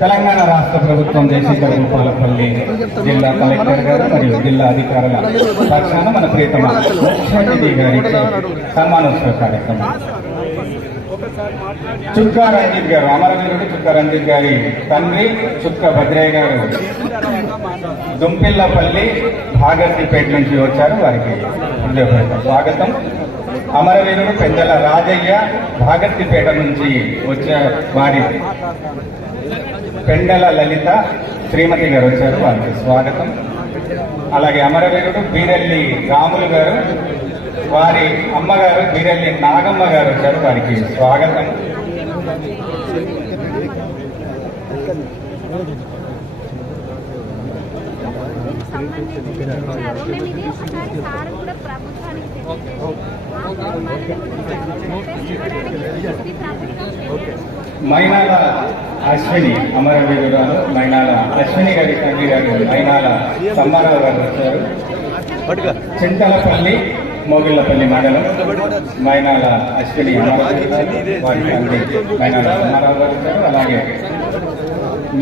తెలంగాణ రాష్ట్ర ప్రభుత్వం దేశీకర భూపాలపల్లి జిల్లా కలెక్టర్ గారు మరియు జిల్లా అధికారుల పక్షాన మన ప్రియతమ ముఖ్య అతిథి గారికి సన్మానోత్సవ కార్యక్రమం. చుక్కా రంజిత్ గారు, అమరవీరుడు చుక్కా రంజిత్ గారి తండ్రి చుక్క భద్రయ్య గారు దుంపిల్లపల్లి భాగర్తిపేట నుంచి వచ్చారు. వారికి స్వాగతం. అమరవీరుడు పెద్దల రాజయ్య భాగర్తిపేట నుంచి వచ్చే వారి పెండల లలిత శ్రీమతి గారు వచ్చారు. వారికి స్వాగతం. అలాగే అమరవీరుడు బీరెల్లి రాములు గారు, వారి అమ్మగారు బీరెల్లి నాగమ్మ గారు వచ్చారు. వారికి స్వాగతం. మైనాల అశ్విని, అమరవీరురాలు మైనాల అశ్విని గారి తండ్రి గారు మైనాల సమ్మారావు గారు వచ్చారు. చింతలపల్లి మోగిళ్లపల్లి మండలం మైనాల అశ్విని వారి తండ్రి మైనాల సమ్మారావు గారు వచ్చారు. అలాగే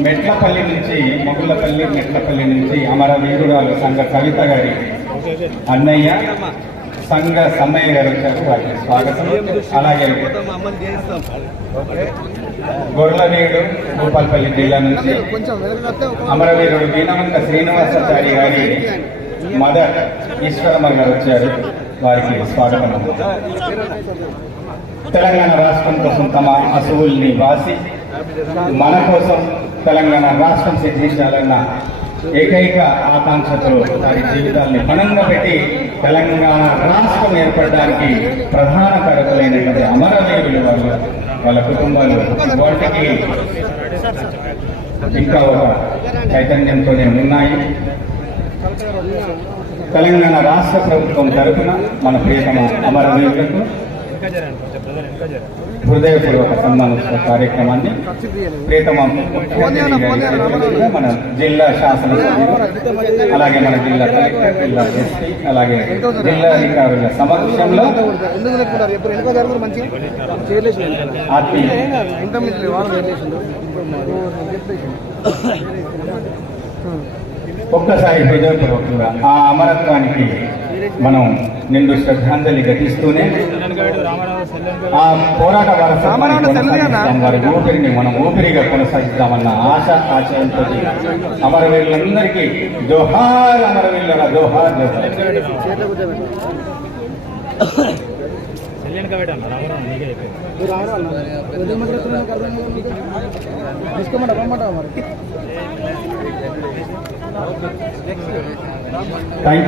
మెట్లపల్లి నుంచి మొగుళ్లపల్లి మెట్లపల్లి నుంచి అమరవీరురాలు సంఘ కవిత గారి అన్నయ్య సంఘ సమ్మయ్య గారు వచ్చారు. వారికి స్వాగతం. అలాగే గొర్లవీడు భూపాలపల్లి జిల్లా నుంచి అమరవీరుడు వీణవంక శ్రీనివాసాచారి గారి మదర్ ఈశ్వరమ్మ గారు వచ్చారు. వారికి స్వాగతం. తెలంగాణ రాష్ట్రం కోసం తమ అసువుల్ని వాసి మన కోసం తెలంగాణ రాష్ట్రం సిద్ధించాలన్న ఏకైక ఆకాంక్షతో వారి జీవితాన్ని పణంగా పెట్టి తెలంగాణ రాష్ట్రం ఏర్పడడానికి ప్రధాన కారకులైనటువంటి అమరవీరులు వాళ్ళ కుటుంబాలు వాటికి ఇంకా ఒక చైతన్యంతోనే ఉన్నాయి. తెలంగాణ రాష్ట్ర ప్రభుత్వం తరఫున మన ప్రియతమ అమరవీరులకు హృదయపూర్వక సన్మానోత్సవ కార్యక్రమాన్ని ప్రియతమ మన జిల్లా శాసనసభ్యులు, అలాగే మన జిల్లా కలెక్టర్, జిల్లా ఎస్పీ, అలాగే జిల్లా అధికారుల సమక్షంలో ఒక్కసారి హృదయపూర్వకంగా ఆ అమరత్వానికి మనం నిండు శ్రద్ధాంజలి ఘటిస్తూనే ఆ పోరాట వారి ఊపిరిని మనం ఊపిరిగా కొనసాగిద్దామన్న ఆశ ఆశయంతో అమరవీరులందరికీ జోహార్ అమరవీరుల జోహార్ థ్యాంక్ యూ.